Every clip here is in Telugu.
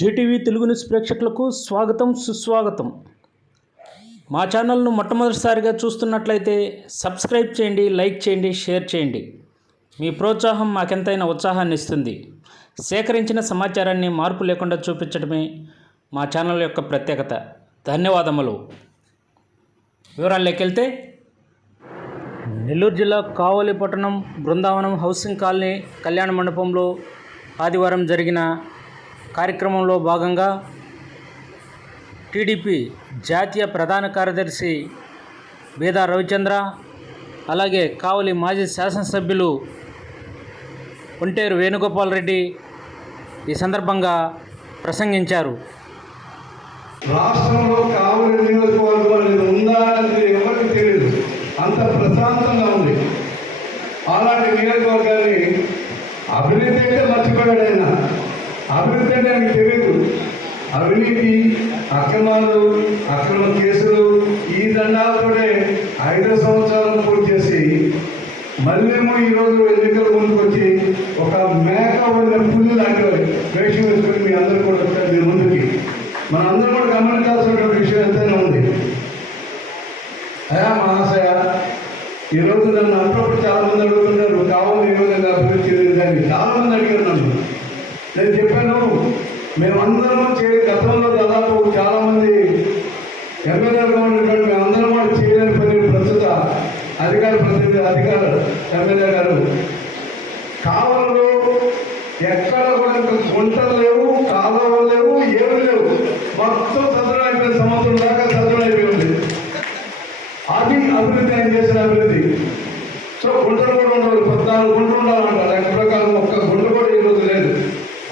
జీటీవీ తెలుగు న్యూస్ ప్రేక్షకులకు స్వాగతం సుస్వాగతం. మా ఛానల్ను మొట్టమొదటిసారిగా చూస్తున్నట్లయితే సబ్స్క్రైబ్ చేయండి లైక్ చేయండి షేర్ చేయండి. మీ ప్రోత్సాహం మాకెంతైనా ఉత్సాహాన్ని ఇస్తుంది. సేకరించిన సమాచారాన్ని మార్పు లేకుండా చూపించడమే మా ఛానల్ యొక్క ప్రత్యేకత. ధన్యవాదములు. వివరాల్లోకి వెళ్తే నెల్లూరు జిల్లా కావలి పట్టణం బృందావనం హౌసింగ్ కాలనీ కళ్యాణ మండపంలో ఆదివారం జరిగిన కార్యక్రమంలో భాగంగా టీడీపీ జాతీయ ప్రధాన కార్యదర్శి బేదా రవిచంద్ర అలాగే కావలి మాజీ శాసనసభ్యులు ఒంటేరు వేణుగోపాల్ రెడ్డి ఈ సందర్భంగా ప్రసంగించారు. రాష్ట్రంలో కావలి నియోజకవర్గం ఉందా అనేది ఎవరికి తెలియదు. అంత ప్రశాంతంగా ఉంది. అలాంటి నియోజకవర్గాన్ని అభివృద్ధి అయితే మర్చిపోయాడు ఆయన. అభివృద్ధి అంటే ఆయనకు తెలియదు. అవినీతి అక్రమాలు అక్రమ కేసులు ఈ దండాలతోనే ఐదో సంవత్సరాలు పూర్తి చేసి మళ్ళేమో ఈరోజు ఎన్నికల ముందుకు వచ్చి ఒక మేక ఉన్న పుల్లు లాంటి వేషం వేసుకొని మీ అందరూ కూడా వచ్చారు మీ ముందుకి. మన అందరం కూడా గమనించాల్సినటువంటి విషయం ఎంతైనా ఉంది. అయా మహాశయ ఈరోజు నన్ను అప్పుడప్పుడు చాలా మంది అడుగుతున్నారు కావాలి ఏ అభివృద్ధి చెందిందని చాలా మంది అడిగారు నన్ను. నేను చెప్పాను మేమందరం చేయ గతంలో దాదాపు చాలా మంది ఎమ్మెల్యేలుగా ఉన్నటువంటి మేమందరం కూడా చేయలేని పని ప్రస్తుత అధికార ప్రతినిధి అధికార ఎమ్మెల్యే గారు. కాలంలో ఎక్కడ కూడా ఇంకా గుంటలు లేవు కాలువలు లేవు ఏమి లేవు. మొత్తం సదరం అయిపోయిన సంవత్సరం దాకా సదరం అయిపోయింది. అది అభివృద్ధి ఆయన చేసిన అభివృద్ధి. సో గుంటలు కూడా ఉండవు పద్నాలుగు గుంటలు ఉండాలంటారు లెక్క ప్రకారం ఒక్క గుంట కూడా ఈరోజు లేదు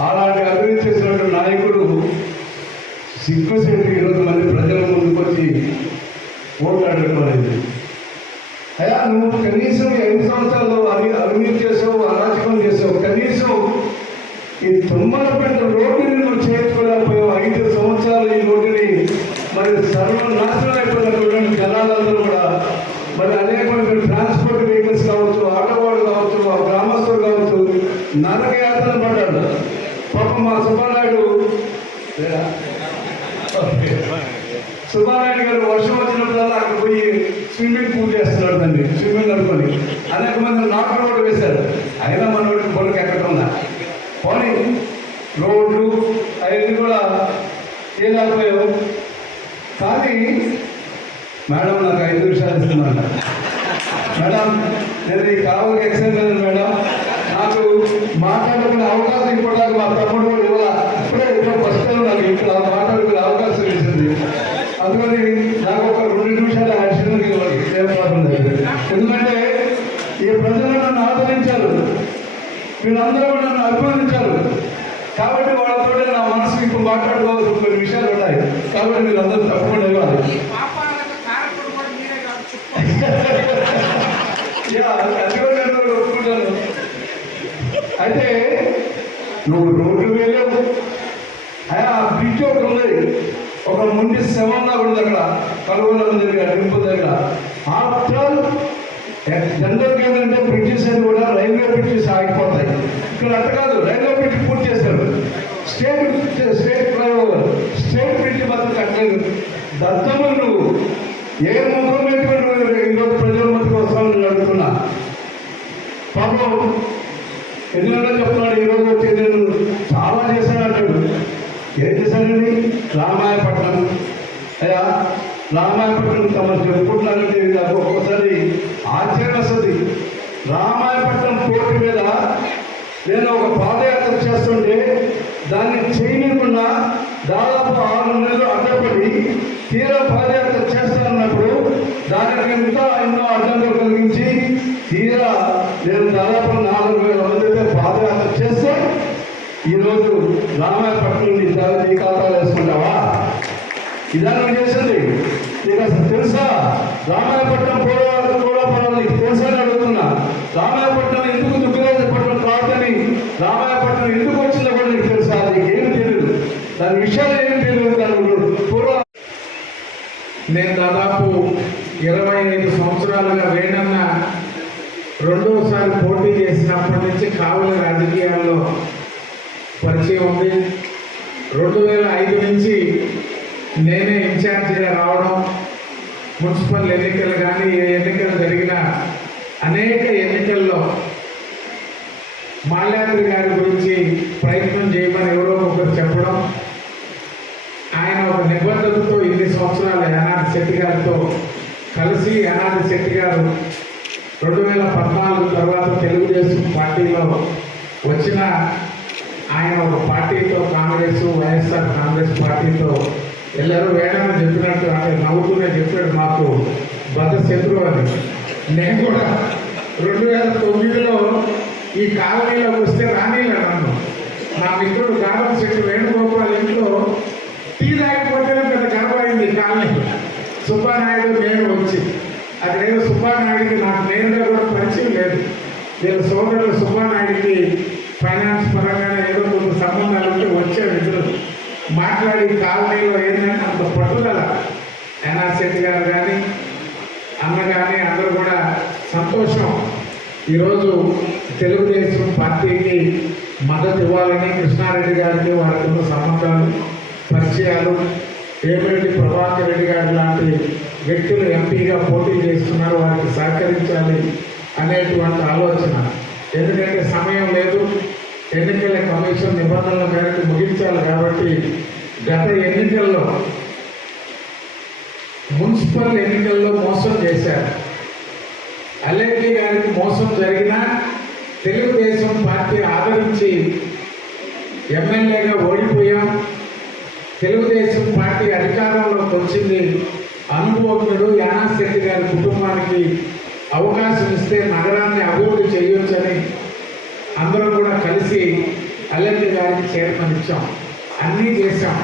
అలాంటి అభివృద్ధి చేసినటువంటి నాయకుడు సిగ్గుసేటు ఈరోజు మంది ప్రజల ముందుకు వచ్చి ఓట్లు అయ్యా నువ్వు కనీసం ఎన్ని ఐదు సంవత్సరాలు అవి అవినీతి చేసావు అరాచకం చేసావు కనీసం ఈ తుమ్మలపేట రోడ్డుని నువ్వు చేర్చుకోలేకపోయావు ఐదు సంవత్సరాలు ఈ రోడ్డుని మరి సర్వనాశనం అయిపోయినటువంటి జనాలందరూ కూడా మరి అనేకమైన ట్రాన్స్పోర్ట్ సుబ్బారాయుడు. లేడా? సుబ్బారాయుడు గారు వర్షం వచ్చినప్పుడల్లా అక్కడ పోయి స్విమ్మింగ్ పూల్ చేస్తున్నాడు దాన్ని స్విమ్మింగ్ అనుకొని అనేక మంది నాటు వేశారు. అయినా మనం బొడుకు ఎక్కకుండా పోనీ రోడ్లు అవన్నీ కూడా ఏం కాకపోయావు కానీ మేడం నాకు ఐదు నిమిషాలు ఇస్తున్నాను మేడం నేను ఈ కావాలి ఎక్సైజ్ మేడం నాకు మాట్లాడుకునే అవకాశం ఇప్పటిదాకా మా తమ్ముడు కూడా ఇవ్వాల ఇప్పుడే ఇప్పుడు ఫస్ట్ టైం నాకు ఇక్కడ మాట్లాడుకునే అవకాశం ఇచ్చింది అందుకని నాకు ఒక రెండు నిమిషాలు యాక్షన్ ఇవ్వాలి ఏం ప్రాబ్లం లేదు ఎందుకంటే ఈ ప్రజలు నన్ను ఆదరించారు. వీళ్ళందరూ కూడా నన్ను అభిమానించారు. కాబట్టి వాళ్ళతో నా మనసు ఇప్పుడు మాట్లాడుకోవాల్సిన కొన్ని విషయాలు ఉన్నాయి. కాబట్టి మీరు అందరూ తప్పకుండా ఇవ్వాలి ఒప్పుకుంటాను అయితే నువ్వు రోడ్డు వేయలేవు ఆ బ్రిడ్జ్ ఒకటి ఉంది. ఒక ముండి శవంలా కూడా అక్కడ కలువలో దగ్గర నింపు దగ్గర. ఆఫ్టర్ జనరల్గా ఏంటంటే బ్రిటిష్ అని కూడా రైల్వే బ్రిటిష్ ఆగిపోతాయి. ఇక్కడ అంత కాదు రైల్వే బ్రిటిష్ పూర్తి చేశారు. State state flyover state bridge మాత్రం కట్టలేదు. దత్తములు నువ్వు. ఏ ముఖం పెట్టుకుని ఈరోజు ప్రజల మధ్యకి వస్తామని నేను అడుగుతున్నా. పాపం ఎందుకంటే చెప్తున్నాడు ఈరోజు వచ్చి నేను చాలా చేశాను అంటాడు. ఏం చేశానండి రామాయపట్నం. అయ్యా రామాయపట్నం తమ చెప్పుకుంటున్నానంటే నాకు ఒక్కొక్కసారి ఆశ్చర్యం వస్తుంది రామాయపట్నం కోర్టు మీద నేను ఒక పాదయాత్ర చేస్తుంటే దాన్ని చేయకుండా దాదాపు ఆరు నెలలు అడ్డపడి తీరా పాదయాత్ర చేస్తానన్నప్పుడు దానికి ఇంకా ఎన్నో అడ్డంకులు కలిగించి తీరా నేను దాదాపు నాలుగు వేల మందితో పాదయాత్ర చేస్తే ఈరోజు రామాయపట్నం నీ తల- నీ విధానం చేసింది నీకు అసలు తెలుసా? రామాయపట్నం పోరాడు పూర్వపరం నీకు తెలుసా అని అడుగుతున్నా. రామాయపట్నం ఎందుకు దుగ్గిరాజపట్నం రావద్దని రామాయపట్నం ఎందుకు వచ్చిందో కూడా నీకు తెలుసా? నీకు ఏమి తెలియదు. దాని విషయాలు ఏమి తెలియదు? దాని పూర్వ నేను దాదాపు ఇరవై ఐదు సంవత్సరాలుగా వేణన్న రెండవసారి పోటీ చేసినప్పటి నుంచి కావలి రాజకీయాల్లో పరిచయం ఉంది. రెండు వేల ఐదు నుంచి నేనే ఇన్ఛార్జిగా రావడం మున్సిపల్ ఎన్నికలు కానీ ఏ ఎన్నికలు జరిగినా అనేక ఎన్నికల్లో మాల్యాద్రి గారి గురించి ప్రయత్నం చేయమని ఎవరో ఒకరు చెప్పడం ఆయన ఒక నిబద్ధతతో ఇన్ని సంవత్సరాలు యానాది శెట్టి గారితో కలిసి యానాది శెట్టి గారు రెండు వేల పద్నాలుగు తర్వాత తెలుగుదేశం పార్టీలో వచ్చిన ఆయన ఒక పార్టీతో కాంగ్రెస్ వైఎస్ఆర్ కాంగ్రెస్ పార్టీతో ಎಲ್ಲರೂ వేడని చెప్పినట్టు అంటే నవ్వుతూనే చెప్పాడు మాకు బద్ద శత్రువు అని నేను కూడా రెండు వేల తొమ్మిదిలో ఈ కాలనీలోకి వస్తే రానిలే నన్ను నా మిత్రుడు గారం శెట్టి వేణుగోపాల్ ఇంట్లో టీ తాగిపోతేనే పెద్ద గర్వమైంది ఈ కాలనీలో సుబ్బానాయుడు నేను వచ్చి అక్కడేదో సుబ్బానాయుడికి నాకు నేరుగా కూడా పరిచయం లేదు వీళ్ళ సోదరులు సుబ్బానాయుడికి ఫైనాన్స్ పరంగానే మాట్లాడి కాలనీలో ఏంటంటే అంత పట్టుదల. ఎన్ఆర్ శెట్టి గారు కానీ అన్న కానీ అందరూ కూడా సంతోషం. ఈరోజు తెలుగుదేశం పార్టీకి మద్దతు ఇవ్వాలని కృష్ణారెడ్డి గారికి వారికి ఉన్న సంబంధాలు పరిచయాలు వేమిరెడ్డి ప్రభాకర్ రెడ్డి గారు లాంటి వ్యక్తులు ఎంపీగా పోటీ చేస్తున్నారు వారికి సహకరించాలి అనేటువంటి ఆలోచన. ఎందుకంటే సమయం లేదు ఎన్నికల కమిషన్ నిబంధనల మేరకు ముగించాలి కాబట్టి గత ఎన్నికల్లో మున్సిపల్ ఎన్నికల్లో మోసం చేశారు. అల్లెడ్డి గారికి మోసం జరిగినా తెలుగుదేశం పార్టీ ఆదరించి ఎమ్మెల్యేగా ఓడిపోయాం. తెలుగుదేశం పార్టీ అధికారంలోకి వచ్చింది. అనుభవజ్ఞుడు యానాశెట్టి గారి కుటుంబానికి అవకాశం ఇస్తే నగరాన్ని అభివృద్ధి చేయొచ్చని అందరూ కూడా కలిసి అల్లెడ్డి గారికి చైర్మన్ ఇచ్చాం. అన్నీ చేశాం.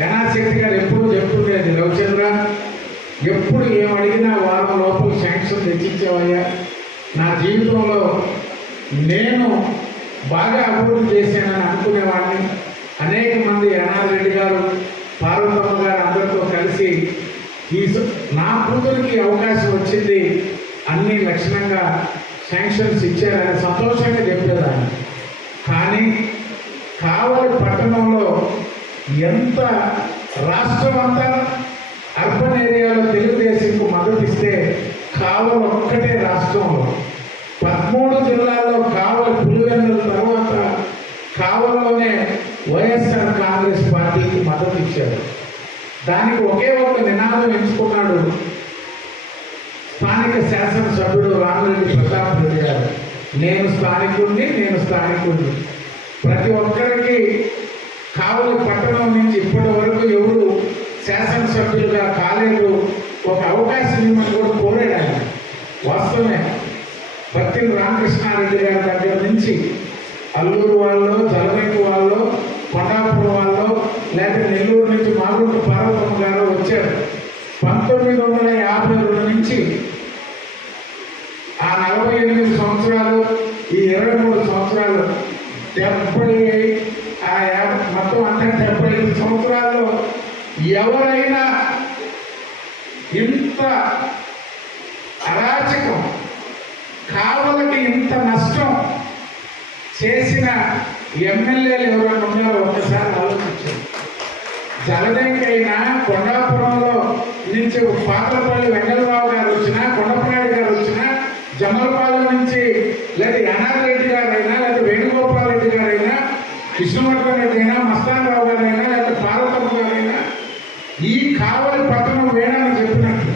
యానాశెట్టి గారు ఎప్పుడూ చెప్తుండేది రవిచంద్ర ఎప్పుడు ఏం అడిగినా వారం లోపల శాంక్షన్ తెచ్చిచ్చేవయ్యా. నా జీవితంలో నేను బాగా అభివృద్ధి చేశానని అనుకునేవాడిని. అనేక మంది ఎన్ఆర్ రెడ్డి గారు పార్వతమ్మ గారు అందరితో కలిసి ఈ నా కూతురికి అవకాశం వచ్చింది అన్ని లక్షణంగా శాంక్షన్స్ ఇచ్చారని సంతోషంగా చెప్పేదాన్ని. కానీ కావలి పట్టణంలో ఎంత రాష్ట్రం అంతా అర్బన్ ఏరియాలో తెలుగుదేశంకు మద్దతు ఇస్తే కావలి ఒక్కటే రాష్ట్రంలో. పదమూడు జిల్లాల్లో కావలి పులివెందుల తర్వాత కావలిలోనే వైఎస్ఆర్ కాంగ్రెస్ పార్టీకి మద్దతు ఇచ్చారు దానికి ఒకే ఒక నినాదం ఎంచుకున్నాడు స్థానిక శాసనసభ్యుడు రామిరెడ్డి ప్రతాప్ రెడ్డి గారు. నేను స్థానికుడిని నేను స్థానికుడిని ప్రతి ఒక్కరికి కావలి పట్టణం నుంచి ఇప్పటి వరకు ఎవరు శాసనసభ్యులుగా కాలేదు ఒక అవకాశం ఇవ్వమని కూడా కోరాడు ఆయన. వాస్తవమే. భక్తిని రామకృష్ణారెడ్డి గారి దగ్గర నుంచి అల్లూరు వాళ్ళు జలమెక్కి వాళ్ళు కొండాపురం వాళ్ళు లేకపోతే నెల్లూరు నుంచి మాగుంట పార్వతమ్మ గారు వచ్చారు పంతొమ్మిది వందల యాభై రెండు నుంచి ఆ నలభై ఎనిమిది సంవత్సరాలు ఈ ఇరవై మూడు సంవత్సరాలు డెబ్బై ఆ యాభై మొత్తం అంటే డెబ్బై ఐదు సంవత్సరాల్లో ఎవరైనా ఇంత అరాచకం కావలకి ఇంత నష్టం చేసిన ఎమ్మెల్యేలు ఎవరైనా ఉన్నారో ఒకసారి ఆలోచించారు జలదంకైనా కొండాపురంలో నుంచి పాత్రపల్లి వెంకటరావు గారు వచ్చినా కొండపనాయుడు గారు వచ్చినా జమలపాలెం నుంచి లేదా యనాథ్ రెడ్డి గారైనా లేదా వేణుగోపాల్ రెడ్డి గారైనా కృష్ణవర్ధన్ రెడ్డి అయినా మస్తాన్ రావు గారైనా లేదా పార్వతమ్మ గారైనా ఈ కావలి పట్టణం వేణని చెప్పినట్టు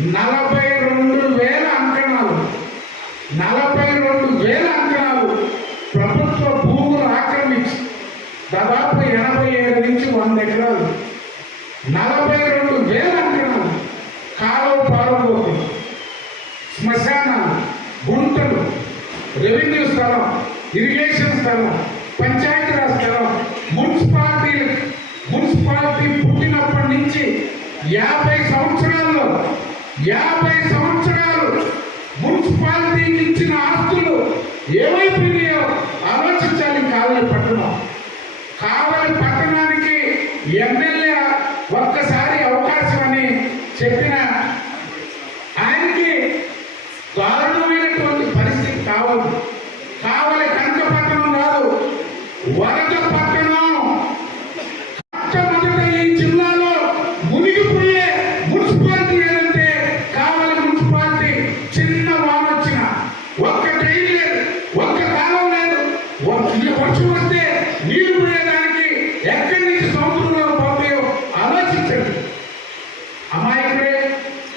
నలభై రెండు వేల అంకణాలు. నలభై రెండు వేల అంకణాలు. ప్రభుత్వ భూములు ఆక్రమించి దాదాపు ఎనభై ఏడు నుంచి వంద ఎకరాలు. నలభై రెండు వేల అంకణాలు. కాలువ పాలబోతుంది శ్మశాన గుంటలు రెవెన్యూ స్థలం ఇరిగేషన్ స్థలం పంచాయతీరాజ్ స్థలం మున్సిపాలిటీ మున్సిపాలిటీ పుట్టినప్పటి నుంచి యాభై సంవత్సరాలు యాభై సంవత్సరాలు మున్సిపాలిటీకి ఇచ్చిన ఆస్తులు ఏమైపోయినాయో ఆలోచించాలి కావలి పట్టణం కావలి పట్టణానికి ఎమ్మెల్యే ఒక్కసారి అవకాశం అని చెప్పిన ఆయనకి దారుణమైనటువంటి పరిస్థితి కావదు కావలి కంచ పట్టణం కాదు వరద పట్టణం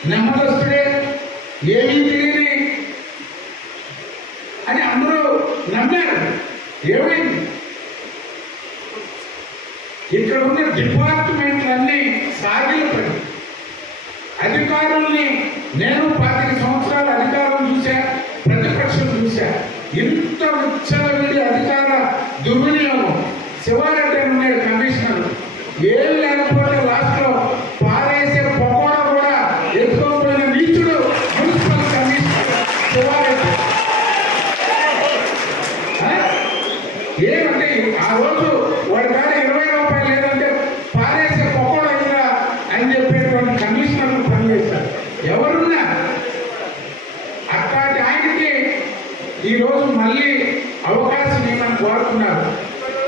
నెమ్మదస్తుడే ఏమీ తెలియని అని అందరూ నమ్మారు ఏమైంది ఇక్కడ ఉన్న డిపార్ట్మెంట్లన్నీ సాగిలపడి అధికారుల్ని నేను పాతిక సంవత్సరాల అధికారం చూశా ప్రతిపక్షం చూశా. ఇంత విచ్చలవిడి అధికార దుర్వినియోగం. శివారెడ్డి అని ఉన్నాడు కమిషనర్. ఏం లేకపోతే లాస్ట్లో పారేసే పకోడా కూడా ఎత్తుకోకపోయిన నీచుడు మున్సిపల్ కమిషనర్ శివారెడ్డి. ఆ? ఏమంటే ఆ రోజు వాడి కాడ ఇరవై రూపాయలు లేదంటే పారేసే పకోడా అని చెప్పేటువంటి కమిషనర్లు ఎవరున్నా? అట్లాంటి ఆయనకి ఈరోజు మళ్ళీ అవకాశం ఏమని కోరుతున్నారు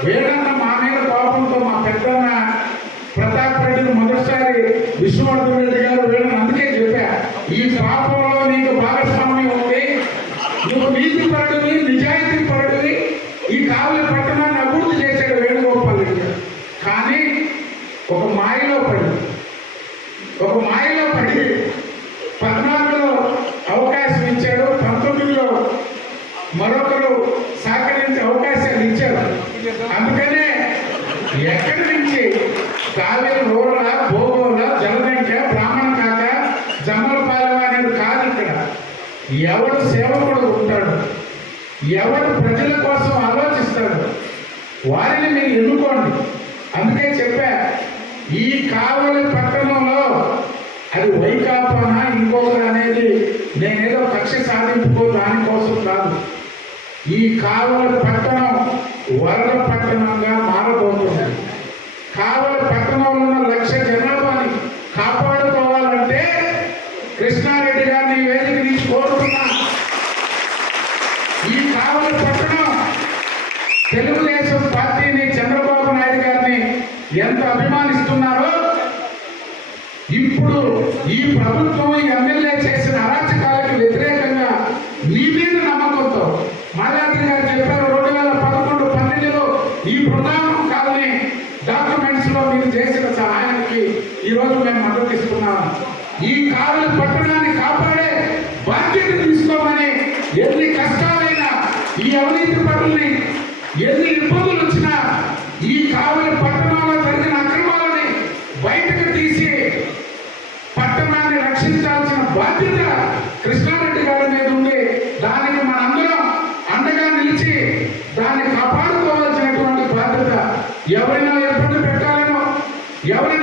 వేడన్న మా మీద కోపంతో మా పెద్దన్న ప్రతాప్ రెడ్డిని మొదటిసారి విష్ణువర్ధన్ రెడ్డి గారు వేడని అందుకే చెప్పా ఈ పాపంలో నీకు భాగస్వామ్యం ఉంది నువ్వు నీతి పరుడివి నిజాయితీ పరుడివి ఈ కావలి పట్టణాన్ని అభివృద్ధి చేశాడు వేణుగోపాల్ రెడ్డి గారు. కానీ ఒక మాయలో పడి ఒక మాయలో పడి పద్నాలుగులో అవకాశం ఇచ్చాడు పంతొమ్మిదిలో మరొకరు సహకరించే అవకాశాలు ఇచ్చారు అందుకనే ఎక్కడి నుంచి కావేరి రూరల భూగోళ జలదంక బ్రాహ్మణ కాక జమ్మలపాలెం అనేది కాదు ఇక్కడ ఎవరు సేవకుడు ఉంటాడు? ఎవరు ప్రజల కోసం ఆలోచిస్తాడు? వారిని మీరు ఎన్నుకోండి. అందుకే చెప్పా ఈ కావలి పట్టణంలో అది వైకాపానా ఇంకొకరు అనేది నేనేదో కక్ష సాధింపుకో దానికోసం కాదు. ఈ కావలి పట్టణం వరద పట్టణంగా మారబోతుంది. కావలి పట్టణంలో ఉన్న లక్ష జనాభాని కాపాడుకోవాలంటే కృష్ణారెడ్డి గారిని ఈ వేదిక నుంచి కోరుతున్నా ఈ కావలి పట్టణం తెలుగుదేశం పార్టీని చంద్రబాబు నాయుడు గారిని ఎంత అభిమానిస్తున్నారో ఇప్పుడు ఈ ప్రభుత్వం ఈ ఎమ్మెల్యే చేసిన అరాచకాలకు వ్యతిరేకంగా నీ మీద నమ్మకంతో మాలాద్రి గారు చెప్పారు రెండు వేల పదకొండు పన్నెండులో ఈ బృందావనం కాలనీ డాక్యుమెంట్స్లో మీరు చేసిన ఈరోజు ఈ రోజు మేము మద్దతు ఇస్తున్నాము ఈ కావలి పట్టణాన్ని కాపాడే బాధ్యత తీసుకోమని ఎన్ని కష్టాలైనా ఈ అవినీతి పనుల్ని ఎన్ని ఇబ్బందులు వచ్చినా ఈ కావలి పట్టణంలో జరిగిన అక్రమాలని బయటకు తీసి పట్టణాన్ని రక్షించాల్సిన బాధ్యత కృష్ణారెడ్డి గారి మీద ఉంది. దానికి మనందరం అండగా నిలిచి దాన్ని కాపాడుకోవాల్సినటువంటి బాధ్యత ఎవరైనా ఇబ్బంది పెట్టాలనో ఎవరైనా